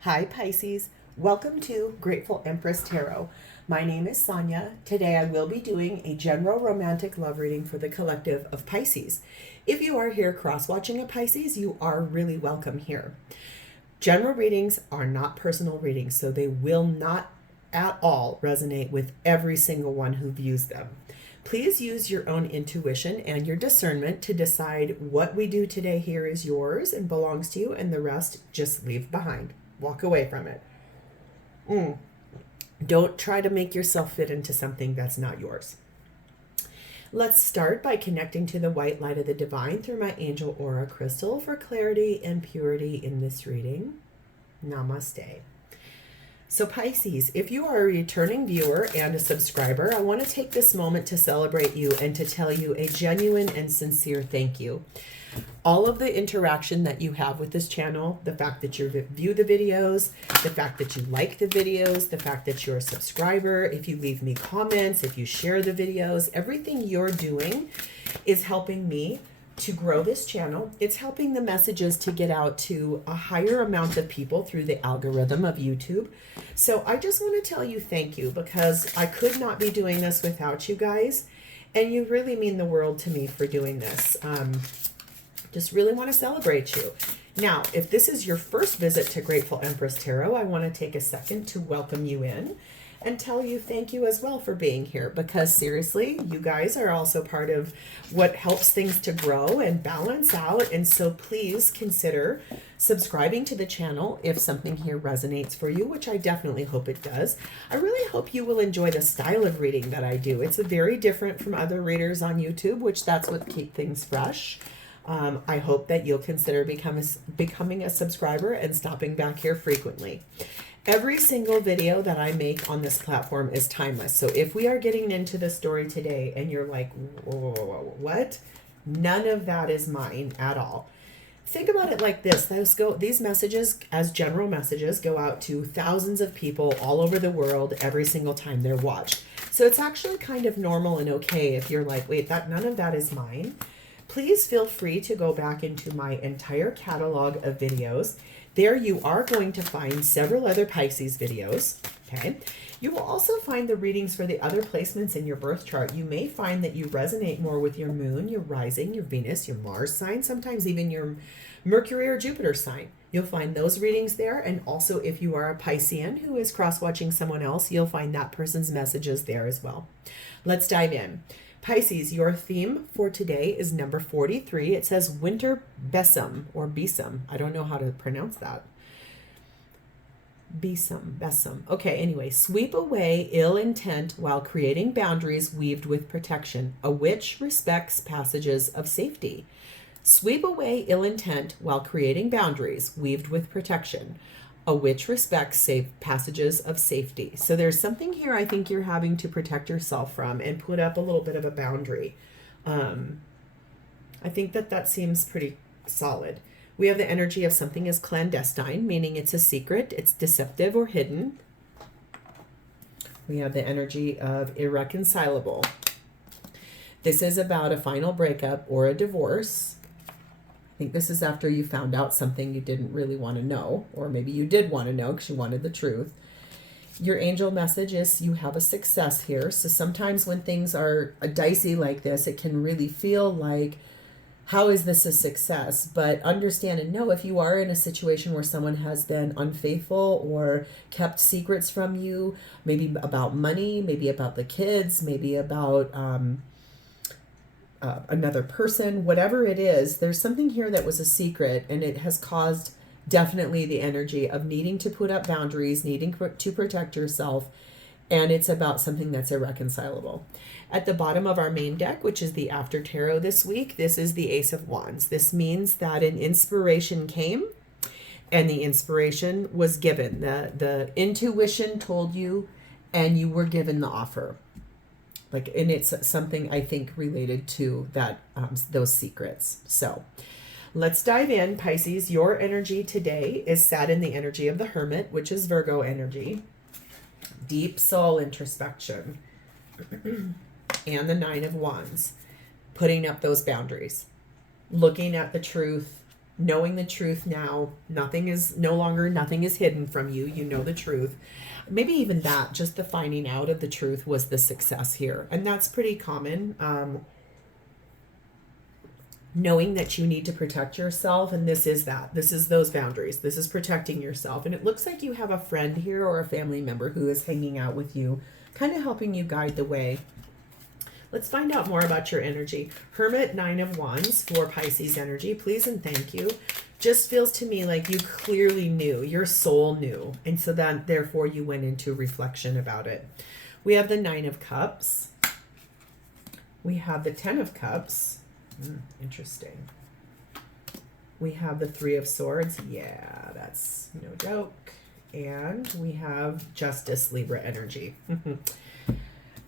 Hi Pisces, welcome to Grateful Empress Tarot. My name is Sonia. Today I will be doing a general romantic love reading for the collective of Pisces. If you are here cross-watching a Pisces, you are really welcome here. General readings are not personal readings, so they will not at all resonate with every single one who views them. Please use your own intuition and your discernment to decide what we do today here is yours and belongs to you, and the rest just leave behind. Walk away from it. Don't try to make yourself fit into something that's not yours. Let's start by connecting to the white light of the divine through my angel aura crystal for clarity and purity in this reading. Namaste. So Pisces, if you are a returning viewer and a subscriber, I want to take this moment to celebrate you and to tell you a genuine and sincere thank you. All of the interaction that you have with this channel, the fact that you view the videos, the fact that you like the videos, the fact that you're a subscriber, if you leave me comments, if you share the videos, everything you're doing is helping me to grow this channel. It's helping the messages to get out to a higher amount of people through the algorithm of YouTube. So I just want to tell you thank you, because I could not be doing this without you guys. And you really mean the world to me for doing this. Just really want to celebrate you. Now, if this is your first visit to Grateful Empress Tarot, I want to take a second to welcome you in and tell you thank you as well for being here, because seriously, you guys are also part of what helps things to grow and balance out. And so please consider subscribing to the channel if something here resonates for you, which I definitely hope it does. I really hope you will enjoy the style of reading that I do. It's very different from other readers on YouTube, which that's what keeps things fresh. I hope that you'll consider becoming a subscriber and stopping back here frequently. Every single video that I make on this platform is timeless. So if we are getting into the story today and you're like, whoa, what? None of that is mine at all. Think about it like this. These messages, as general messages, go out to thousands of people all over the world every single time they're watched. So it's actually kind of normal and okay if you're like, wait, none of that is mine. Please feel free to go back into my entire catalog of videos. There you are going to find several other Pisces videos, okay? You will also find the readings for the other placements in your birth chart. You may find that you resonate more with your moon, your rising, your Venus, your Mars sign, sometimes even your Mercury or Jupiter sign. You'll find those readings there. And also if you are a Piscean who is cross-watching someone else, you'll find that person's messages there as well. Let's dive in. Pisces, your theme for today is number 43. It says winter besom or besom. I don't know how to pronounce that. Besom. Okay, anyway, sweep away ill intent while creating boundaries weaved with protection. A witch respects passages of safety. Sweep away ill intent while creating boundaries weaved with protection. A witch respects safe passages of safety. So there's something here I think you're having to protect yourself from and put up a little bit of a boundary. I think that seems pretty solid. We have the energy of something as clandestine, meaning it's a secret, it's deceptive or hidden. We have the energy of irreconcilable. This is about a final breakup or a divorce. I think this is after you found out something you didn't really want to know, or maybe you did want to know because you wanted the truth. Your angel message is you have a success here. So sometimes when things are dicey like this, it can really feel like, how is this a success? But understand and know if you are in a situation where someone has been unfaithful or kept secrets from you, maybe about money, maybe about the kids, maybe about another person, whatever it is, there's something here that was a secret, and it has caused definitely the energy of needing to put up boundaries, needing to protect yourself, and it's about something that's irreconcilable. At the bottom of our main deck, which is the After Tarot this week, this is the Ace of Wands. This means that an inspiration came, and the inspiration was given. The intuition told you, and you were given the offer. And it's something I think related to that those secrets. So let's dive in. Pisces, your energy today is sat in the energy of the Hermit, which is Virgo energy. Deep soul introspection. And the Nine of Wands. Putting up those boundaries. Looking at the truth knowing the truth now. Nothing is hidden from you. You know the truth. Maybe even that, just the finding out of the truth was the success here. And that's pretty common. Knowing that you need to protect yourself, and this is those boundaries. This is protecting yourself. And it looks like you have a friend here or a family member who is hanging out with you, kind of helping you guide the way. Let's find out more about your energy. Hermit, 9 of Wands for Pisces energy. Please and thank you. Just feels to me like you clearly knew, your soul knew. And so that therefore you went into reflection about it. We have the 9 of Cups. We have the 10 of Cups. Interesting. We have the 3 of Swords. Yeah, that's no joke. And we have Justice, Libra energy.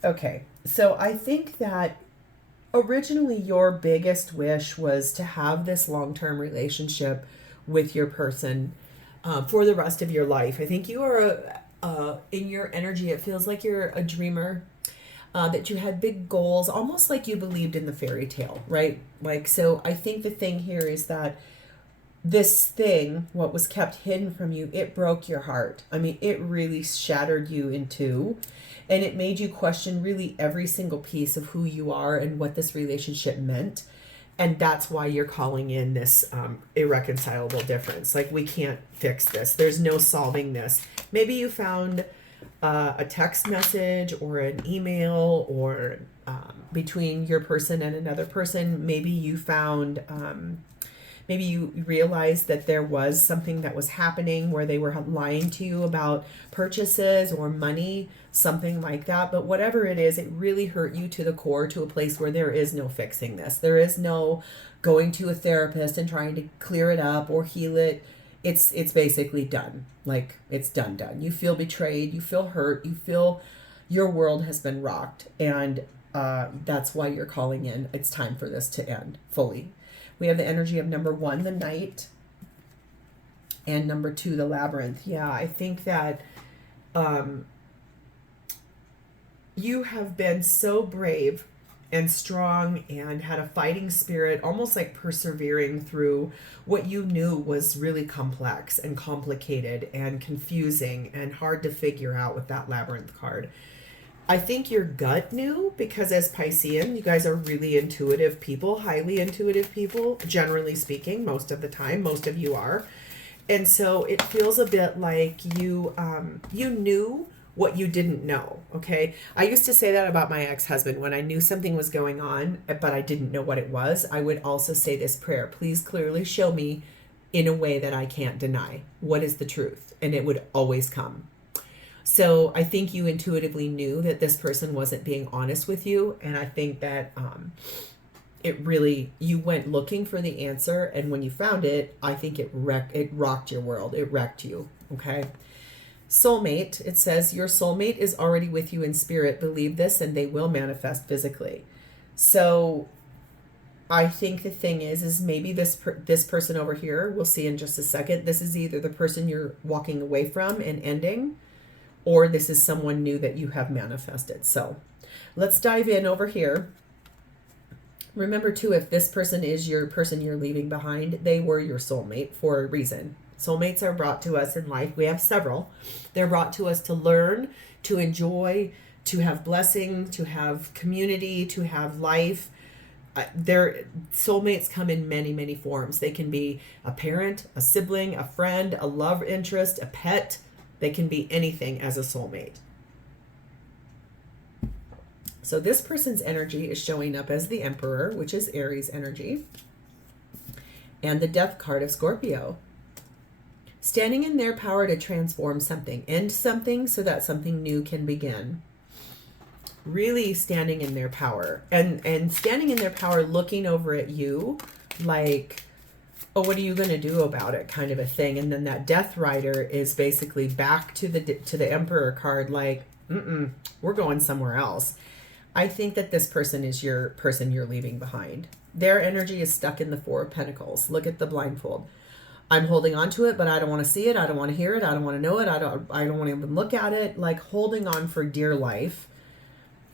Okay, so I think that originally your biggest wish was to have this long-term relationship with your person for the rest of your life. I think you are, in your energy, it feels like you're a dreamer. That you had big goals, almost like you believed in the fairy tale, right? Like, so I think the thing here is that this thing, what was kept hidden from you, it broke your heart. I mean, it really shattered you in two, and it made you question really every single piece of who you are and what this relationship meant. And that's why you're calling in this irreconcilable difference. Like, we can't fix this. There's no solving this. Maybe you found a text message or an email or between your person and another person. Maybe you found, maybe you realized that there was something that was happening where they were lying to you about purchases or money, something like that. But whatever it is, it really hurt you to the core, to a place where there is no fixing this. There is no going to a therapist and trying to clear it up or heal it. It's basically done. Like, it's done. You feel betrayed. You feel hurt. You feel your world has been rocked. And that's why you're calling in. It's time for this to end fully. We have the energy of number 1, the Knight, and number 2, the Labyrinth. Yeah, I think that you have been so brave and strong and had a fighting spirit, almost like persevering through what you knew was really complex and complicated and confusing and hard to figure out with that Labyrinth card. I think your gut knew, because as Piscean, you guys are really intuitive people, highly intuitive people, generally speaking, most of the time. Most of you are. And so it feels a bit like you knew what you didn't know, okay? I used to say that about my ex-husband. When I knew something was going on, but I didn't know what it was, I would also say this prayer: please clearly show me in a way that I can't deny. What is the truth? And it would always come. So I think you intuitively knew that this person wasn't being honest with you. And I think that you went looking for the answer. And when you found it, I think it rocked your world. It wrecked you, okay? Soulmate, it says your soulmate is already with you in spirit. Believe this and they will manifest physically. So I think the thing is maybe this person over here, we'll see in just a second, this is either the person you're walking away from and ending, or this is someone new that you have manifested. So let's dive in over here. Remember too, if this person is your person you're leaving behind, they were your soulmate for a reason. Soulmates are brought to us in life. We have several. They're brought to us to learn, to enjoy, to have blessing, to have community, to have life. Their soulmates come in many, many forms. They can be a parent, a sibling, a friend, a love interest, a pet. They can be anything as a soulmate. So this person's energy is showing up as the Emperor, which is Aries energy, and the Death card of Scorpio. Standing in their power to transform something, end something so that something new can begin. Really standing in their power. And standing in their power, looking over at you like, oh, what are you going to do about it, kind of a thing. And then that Death Rider is basically back to the Emperor card like, we're going somewhere else. I think that this person is your person you're leaving behind. Their energy is stuck in the 4 of Pentacles. Look at the blindfold. I'm holding on to it, but I don't want to see it. I don't want to hear it. I don't want to know it. I don't want to even look at it. Like holding on for dear life.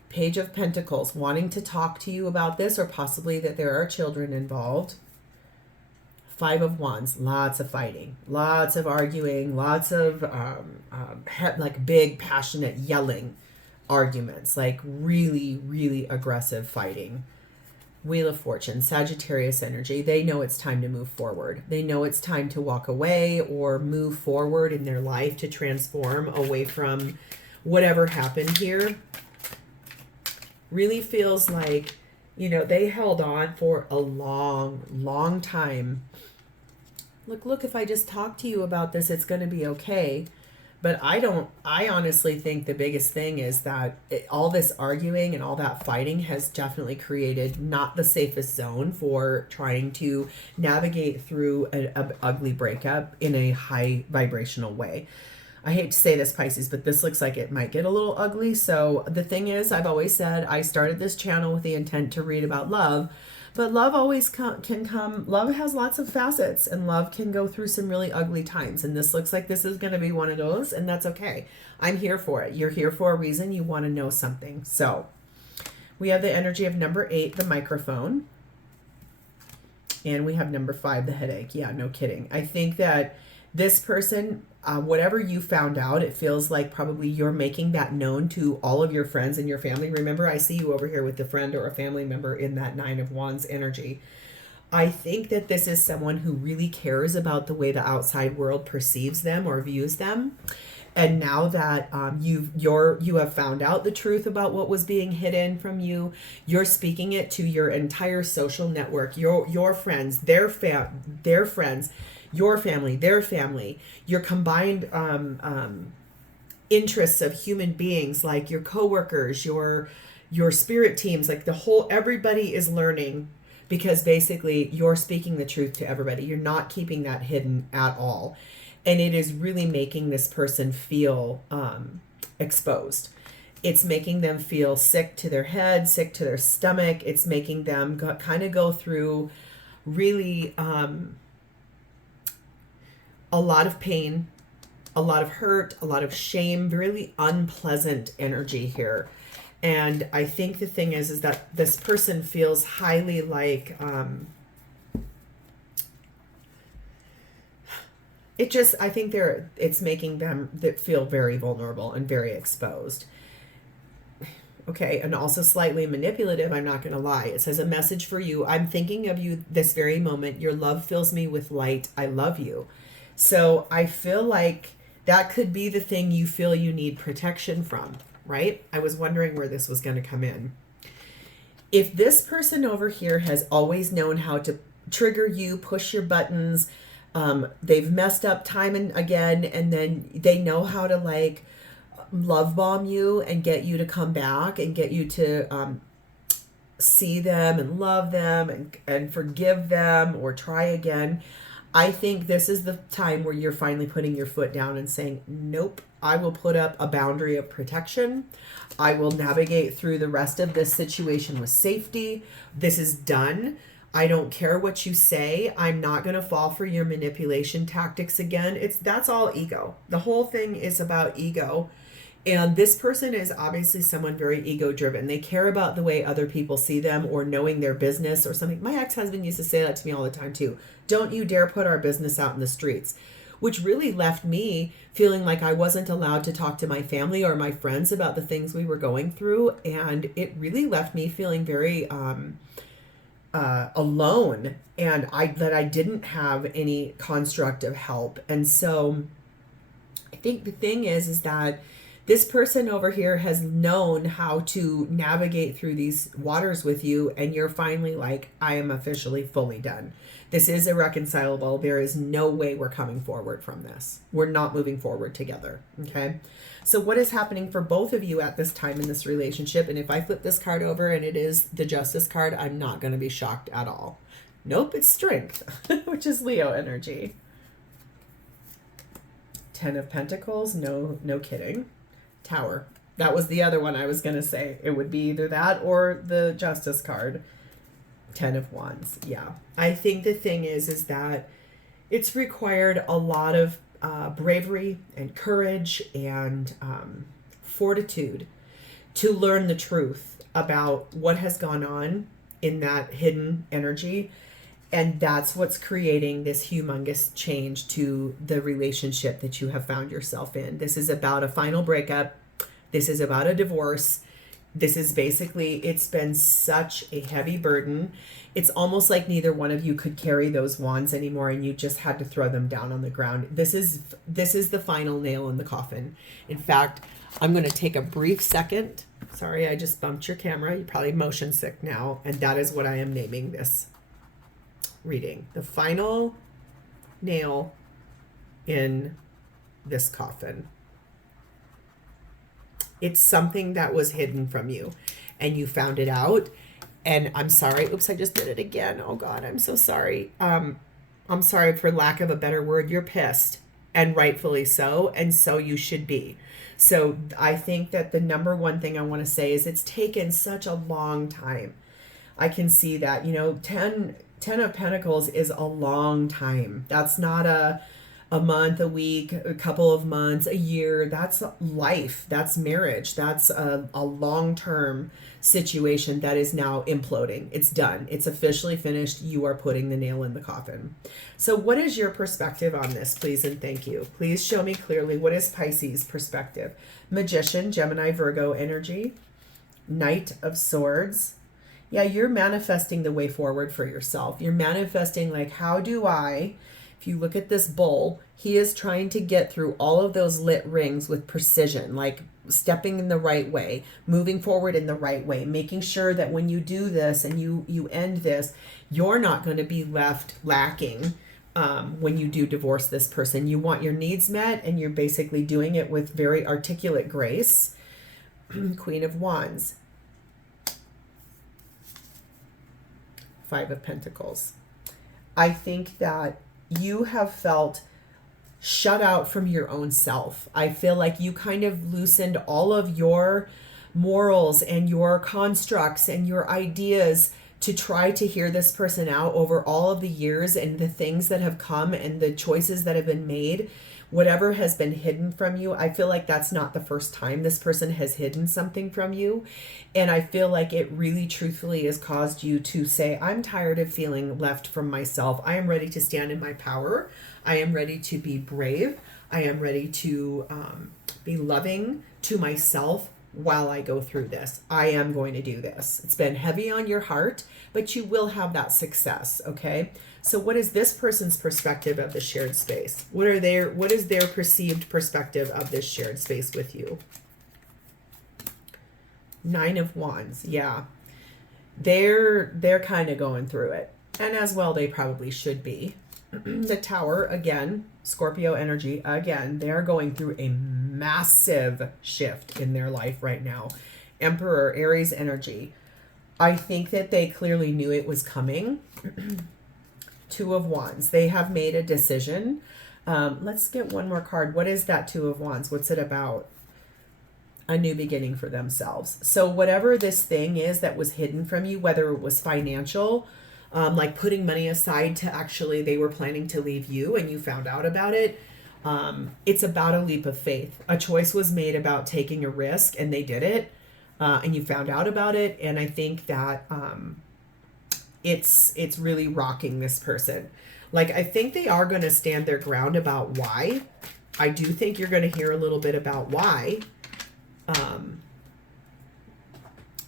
Page of Pentacles, wanting to talk to you about this, or possibly that there are children involved. Five of Wands, lots of fighting, lots of arguing, lots of like big, passionate yelling arguments, like really, really aggressive fighting. Wheel of Fortune, Sagittarius energy. They know it's time to move forward. They know it's time to walk away or move forward in their life, to transform away from whatever happened here. Really feels like, you know, they held on for a long, long time. Look, if I just talk to you about this, it's going to be okay. But I honestly think the biggest thing is that all this arguing and all that fighting has definitely created not the safest zone for trying to navigate through an ugly breakup in a high vibrational way. I hate to say this, Pisces, but this looks like it might get a little ugly. So the thing is, I've always said I started this channel with the intent to read about love. But love always can come, love has lots of facets, and love can go through some really ugly times. And this looks like this is going to be one of those, and that's okay. I'm here for it. You're here for a reason. You want to know something. So we have the energy of number 8, the microphone. And we have number 5, the headache. Yeah, no kidding. I think that this person, whatever you found out, it feels like probably you're making that known to all of your friends and your family. Remember, I see you over here with a friend or a family member in that 9 of Wands energy. I think that this is someone who really cares about the way the outside world perceives them or views them. And now that you have found out the truth about what was being hidden from you, you're speaking it to your entire social network, your friends, their friends, your family, their family, your combined interests of human beings, like your coworkers, your spirit teams, like everybody is learning, because basically you're speaking the truth to everybody. You're not keeping that hidden at all. And it is really making this person feel exposed. It's making them feel sick to their head, sick to their stomach. It's making them kind of go through really a lot of pain, a lot of hurt, a lot of shame, really unpleasant energy here. And I think the thing is that this person feels highly like, I think it's making them that feel very vulnerable and very exposed. Okay, and also slightly manipulative, I'm not going to lie. It says, a message for you. I'm thinking of you this very moment. Your love fills me with light. I love you. So I feel like that could be the thing you feel you need protection from, right? I was wondering where this was going to come in. If this person over here has always known how to trigger you, push your buttons, they've messed up time and again, and then they know how to like love bomb you and get you to come back and get you to see them and love them and forgive them or try again. I think this is the time where you're finally putting your foot down and saying, nope, I will put up a boundary of protection. I will navigate through the rest of this situation with safety. This is done. I don't care what you say. I'm not going to fall for your manipulation tactics again. That's all ego. The whole thing is about ego. And this person is obviously someone very ego driven. They care about the way other people see them or knowing their business or something. My ex-husband used to say that to me all the time too. Don't you dare put our business out in the streets, which really left me feeling like I wasn't allowed to talk to my family or my friends about the things we were going through. And it really left me feeling very alone, and that I didn't have any construct of help. And so I think the thing is that this person over here has known how to navigate through these waters with you, and you're finally like, I am officially fully done. This is irreconcilable. There is no way we're coming forward from this. We're not moving forward together. Okay. So what is happening for both of you at this time in this relationship? And if I flip this card over and it is the Justice card, I'm not going to be shocked at all. Nope, it's Strength, which is Leo energy. 10 of Pentacles. No kidding. Tower. That was the other one I was going to say. It would be either that or the Justice card. 10 of Wands. Yeah. I think the thing is that it's required a lot of bravery and courage and fortitude to learn the truth about what has gone on in that hidden energy. And that's what's creating this humongous change to the relationship that you have found yourself in. This is about a final breakup. This is about a divorce. This is basically, it's been such a heavy burden. It's almost like neither one of you could carry those wands anymore, and you just had to throw them down on the ground. This is the final nail in the coffin. In fact, I'm going to take a brief second. Sorry, I just bumped your camera. You're probably motion sick now, and that is what I am naming this reading. The final nail in this coffin. It's something that was hidden from you, and you found it out. And I'm sorry. Oops, I just did it again. Oh God, I'm so sorry. I'm sorry, for lack of a better word. You're pissed, and rightfully so. And so you should be. So I think that the number one thing I want to say is it's taken such a long time. I can see that, 10 of Pentacles is a long time. That's not a month, a week, a couple of months, a year. That's life. That's marriage. That's a long-term situation that is now imploding. It's done. It's officially finished. You are putting the nail in the coffin. So what is your perspective on this, please, and thank you. Please show me clearly. What is Pisces perspective? Magician, Gemini, Virgo energy, Knight of Swords. Yeah, you're manifesting the way forward for yourself. You're manifesting, like, how do I... If you look at this bull, he is trying to get through all of those lit rings with precision, like stepping in the right way, moving forward in the right way, making sure that when you do this and you end this, you're not going to be left lacking when you do divorce this person. You want your needs met, and you're basically doing it with very articulate grace. Queen of Wands. Five of Pentacles. I think that you have felt shut out from your own self. I feel like you kind of loosened all of your morals and your constructs and your ideas to try to hear this person out over all of the years and the things that have come and the choices that have been made. Whatever has been hidden from you, I feel like that's not the first time this person has hidden something from you. And I feel like it really truthfully has caused you to say, I'm tired of feeling left from myself. I am ready to stand in my power. I am ready to be brave. I am ready to be loving to myself while I go through this. I am going to do this. It's been heavy on your heart, but you will have that success, okay? So what is this person's perspective of the shared space? What is their perceived perspective of this shared space with you? Nine of Wands. Yeah. They're kind of going through it. And as well, they probably should be. The Tower, again, Scorpio energy, again, they're going through a massive shift in their life right now. Emperor, Aries energy. I think that they clearly knew it was coming. Two of Wands. They have made a decision. Let's get one more card. What is that Two of Wands? What's it about? A new beginning for themselves. So whatever this thing is that was hidden from you, whether it was financial, like putting money aside to actually, they were planning to leave you and you found out about it. It's about a leap of faith. A choice was made about taking a risk, and they did it, and you found out about it. And I think that it's really rocking this person. Like, I think they are going to stand their ground about why. I do think you're going to hear a little bit about why.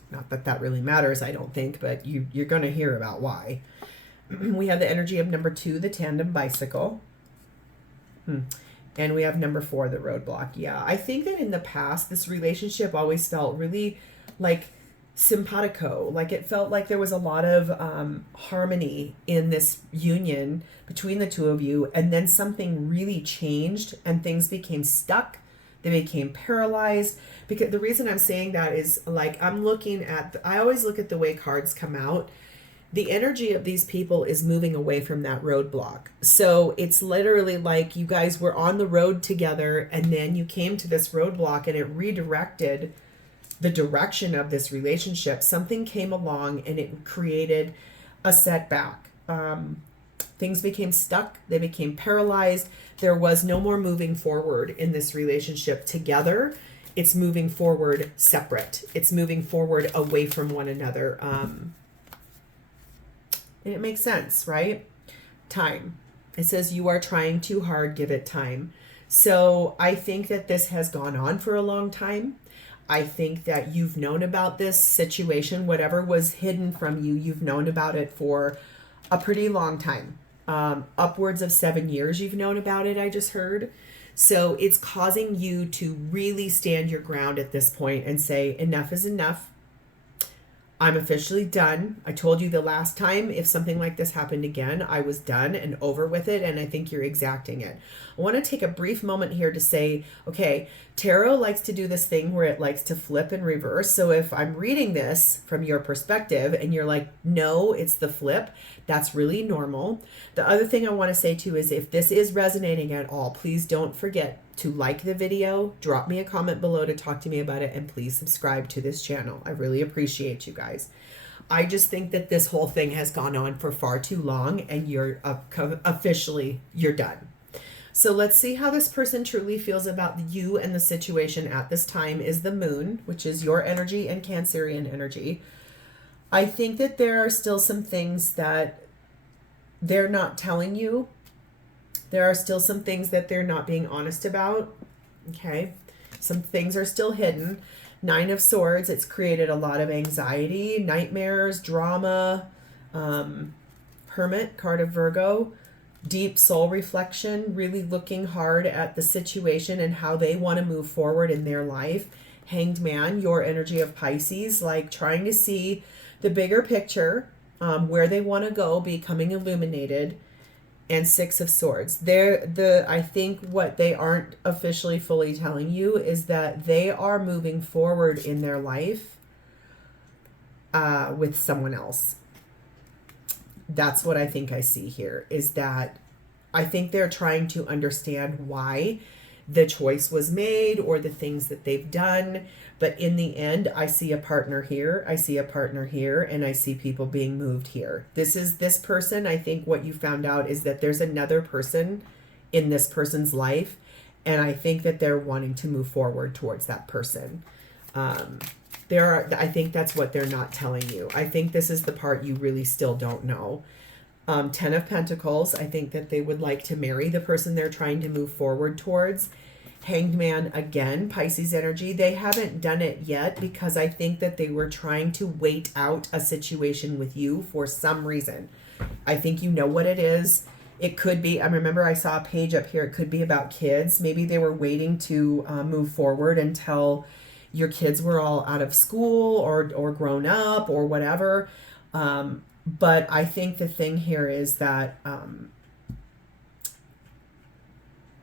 Not that that really matters, I don't think, but you're going to hear about why. We have the energy of number 2, the tandem bicycle. And we have number 4, the roadblock. Yeah, I think that in the past, this relationship always felt really like simpatico. Like, it felt like there was a lot of harmony in this union between the two of you. And then something really changed and things became stuck. They became paralyzed. Because the reason I'm saying that is, like, I'm looking at, I always look at the way cards come out. The energy of these people is moving away from that roadblock. So it's literally like you guys were on the road together, and then you came to this roadblock and it redirected the direction of this relationship. Something came along and it created a setback. Things became stuck. They became paralyzed. There was no more moving forward in this relationship together. It's moving forward separate. It's moving forward away from one another. And it makes sense, right? Time. It says you are trying too hard, give it time. So I think that this has gone on for a long time. I think that you've known about this situation, whatever was hidden from you, you've known about it for a pretty long time. Upwards of 7 years you've known about it, I just heard. So it's causing you to really stand your ground at this point and say, enough is enough. I'm officially done. I told you the last time, if something like this happened again, I was done and over with it, and I think you're exacting it. I want to take a brief moment here to say, okay, tarot likes to do this thing where it likes to flip and reverse. So if I'm reading this from your perspective and you're like, no, it's the flip, that's really normal. The other thing I want to say too is if this is resonating at all, please don't forget to like the video, drop me a comment below to talk to me about it, and please subscribe to this channel. I really appreciate you guys. I just think that this whole thing has gone on for far too long, and you're officially, you're done. So let's see how this person truly feels about you and the situation at this time. Is the moon, which is your energy and Cancerian energy. I think that there are still some things that they're not telling you. There are still some things that they're not being honest about. Okay. Some things are still hidden. 9 of Swords. It's created a lot of anxiety, nightmares, drama. Hermit, card of Virgo. Deep soul reflection, really looking hard at the situation and how they want to move forward in their life. Hanged Man, your energy of Pisces, like trying to see the bigger picture, where they want to go, becoming illuminated. And 6 of Swords. I think what they aren't officially fully telling you is that they are moving forward in their life with someone else. That's what I think I see here, is that I think they're trying to understand why the choice was made or the things that they've done. But in the end, I see a partner here, I see a partner here, and I see people being moved here. This person, I think what you found out is that there's another person in this person's life, and I think that they're wanting to move forward towards that person. I think that's what they're not telling you. I think this is the part you really still don't know. 10 of Pentacles, I think that they would like to marry the person they're trying to move forward towards. Hanged Man, again, Pisces energy. They haven't done it yet because I think that they were trying to wait out a situation with you for some reason. I think you know what it is. It could be, I remember I saw a page up here, it could be about kids. Maybe they were waiting to move forward until your kids were all out of school or grown up or whatever. But I think the thing here is that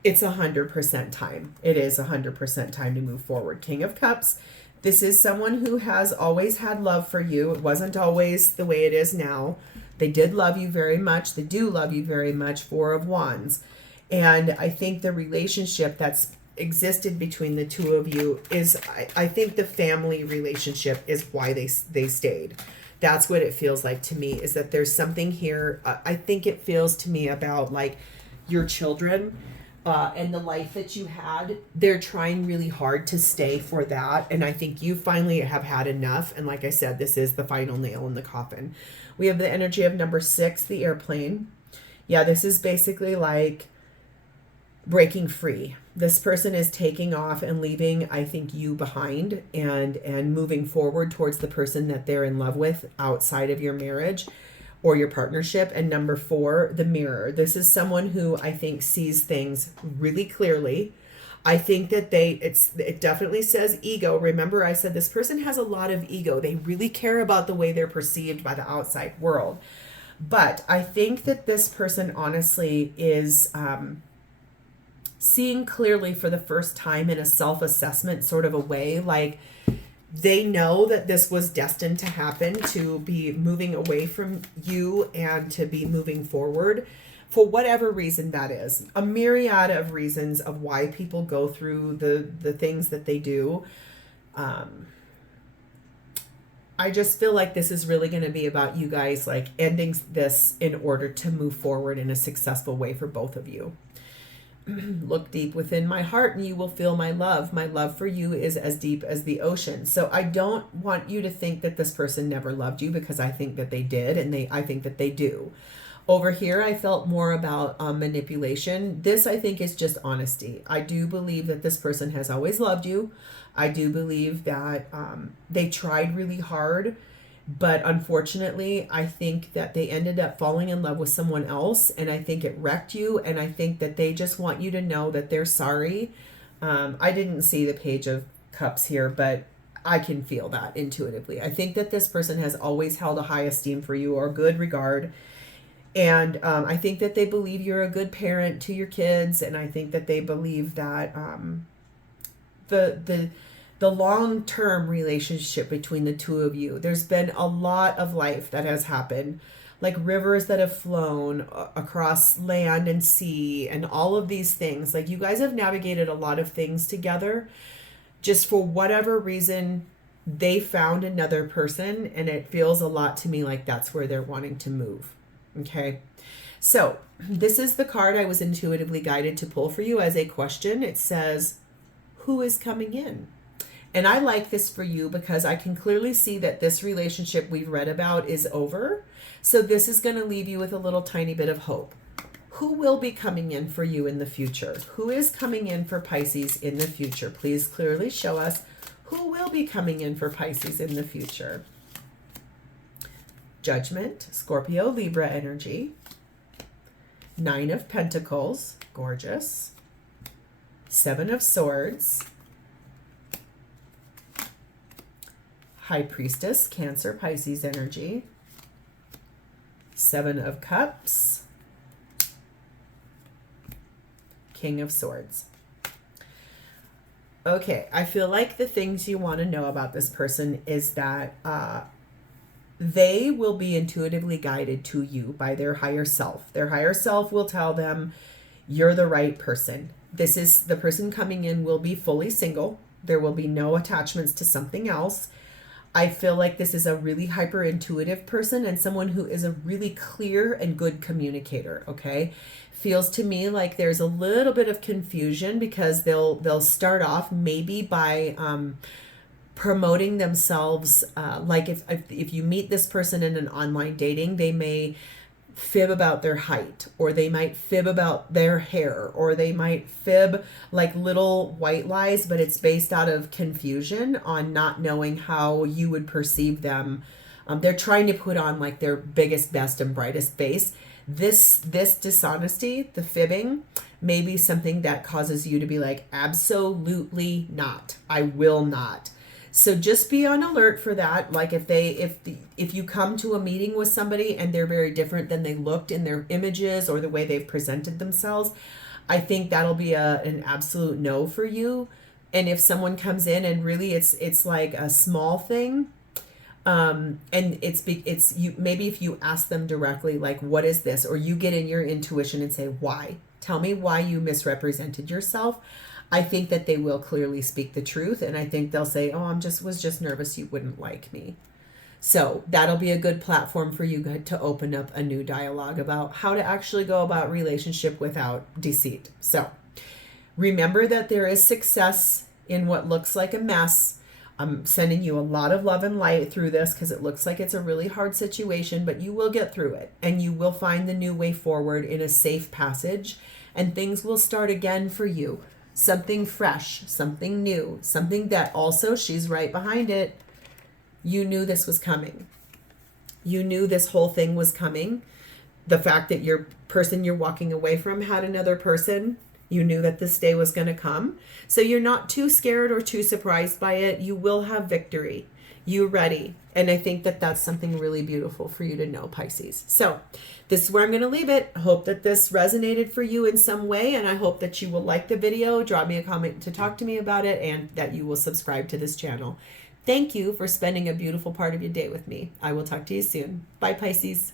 it's 100% time. It is 100% time to move forward. King of Cups. This is someone who has always had love for you. It wasn't always the way it is now. They did love you very much. They do love you very much. 4 of Wands. And I think the relationship that's existed between the two of you is, I think the family relationship is why they stayed. That's what it feels like to me, is that there's something here. I think it feels to me about like your children and the life that you had. They're trying really hard to stay for that. And I think you finally have had enough. And like I said, this is the final nail in the coffin. We have the energy of number 6, the airplane. Yeah, this is basically like breaking free. This person is taking off and leaving, I think, you behind and moving forward towards the person that they're in love with outside of your marriage or your partnership. And number 4, the mirror. This is someone who I think sees things really clearly. I think that it definitely says ego. Remember, I said this person has a lot of ego. They really care about the way they're perceived by the outside world. But I think that this person honestly is seeing clearly for the first time in a self-assessment sort of a way. Like they know that this was destined to happen, to be moving away from you and to be moving forward for whatever reason that is. A myriad of reasons of why people go through the things that they do. I just feel like this is really going to be about you guys like ending this in order to move forward in a successful way for both of you. Look deep within my heart and you will feel my love. My love for you is as deep as the ocean. So I don't want you to think that this person never loved you, because I think that they did, and I think that they do. Over here, I felt more about manipulation. This, I think, is just honesty. I do believe that this person has always loved you. I do believe that they tried really hard, but unfortunately, I think that they ended up falling in love with someone else, and I think it wrecked you, and I think that they just want you to know that they're sorry. I didn't see the Page of Cups here, but I can feel that intuitively. I think that this person has always held a high esteem for you, or good regard, and I think that they believe you're a good parent to your kids, and I think that they believe that the long-term relationship between the two of you, there's been a lot of life that has happened, like rivers that have flown across land and sea and all of these things. Like, you guys have navigated a lot of things together. Just for whatever reason, they found another person, and it feels a lot to me like that's where they're wanting to move. Okay, so this is the card I was intuitively guided to pull for you as a question. It says, who is coming in? And I like this for you because I can clearly see that this relationship we've read about is over. So this is going to leave you with a little tiny bit of hope. Who will be coming in for you in the future? Who is coming in for Pisces in the future? Please clearly show us who will be coming in for Pisces in the future. Judgment, Scorpio, Libra energy. 9 of Pentacles, gorgeous. 7 of Swords. High Priestess, Cancer, Pisces energy. 7 of Cups. King of Swords. Okay, I feel like the things you want to know about this person is that they will be intuitively guided to you by their higher self. Their higher self will tell them you're the right person. This is the person coming in will be fully single. There will be no attachments to something else. I feel like this is a really hyper intuitive person and someone who is a really clear and good communicator. Okay. Feels to me like there's a little bit of confusion because they'll start off maybe by promoting themselves. Like if you meet this person in an online dating, they may fib about their height, or they might fib about their hair, or they might fib like little white lies, but it's based out of confusion on not knowing how you would perceive them. They're trying to put on like their biggest, best, and brightest face. This dishonesty, the fibbing, may be something that causes you to be like, absolutely not. I will not. So just be on alert for that. Like if you come to a meeting with somebody and they're very different than they looked in their images or the way they've presented themselves, I think that'll be an absolute no for you. And if someone comes in and really it's like a small thing, and it's you, maybe if you ask them directly, like, what is this? Or you get in your intuition and say, why? Tell me why you misrepresented yourself. I think that they will clearly speak the truth, and I think they'll say, oh, was just nervous you wouldn't like me. So that'll be a good platform for you to open up a new dialogue about how to actually go about relationship without deceit. So remember that there is success in what looks like a mess. I'm sending you a lot of love and light through this because it looks like it's a really hard situation, but you will get through it, and you will find the new way forward in a safe passage, and things will start again for you. Something fresh, something new, something that also, she's right behind it. You knew this was coming. You knew this whole thing was coming. The fact that your person you're walking away from had another person, you knew that this day was going to come. So you're not too scared or too surprised by it. You will have victory. You're ready. And I think that that's something really beautiful for you to know, Pisces. So this is where I'm going to leave it. I hope that this resonated for you in some way, and I hope that you will like the video, drop me a comment to talk to me about it, and that you will subscribe to this channel. Thank you for spending a beautiful part of your day with me. I will talk to you soon. Bye, Pisces.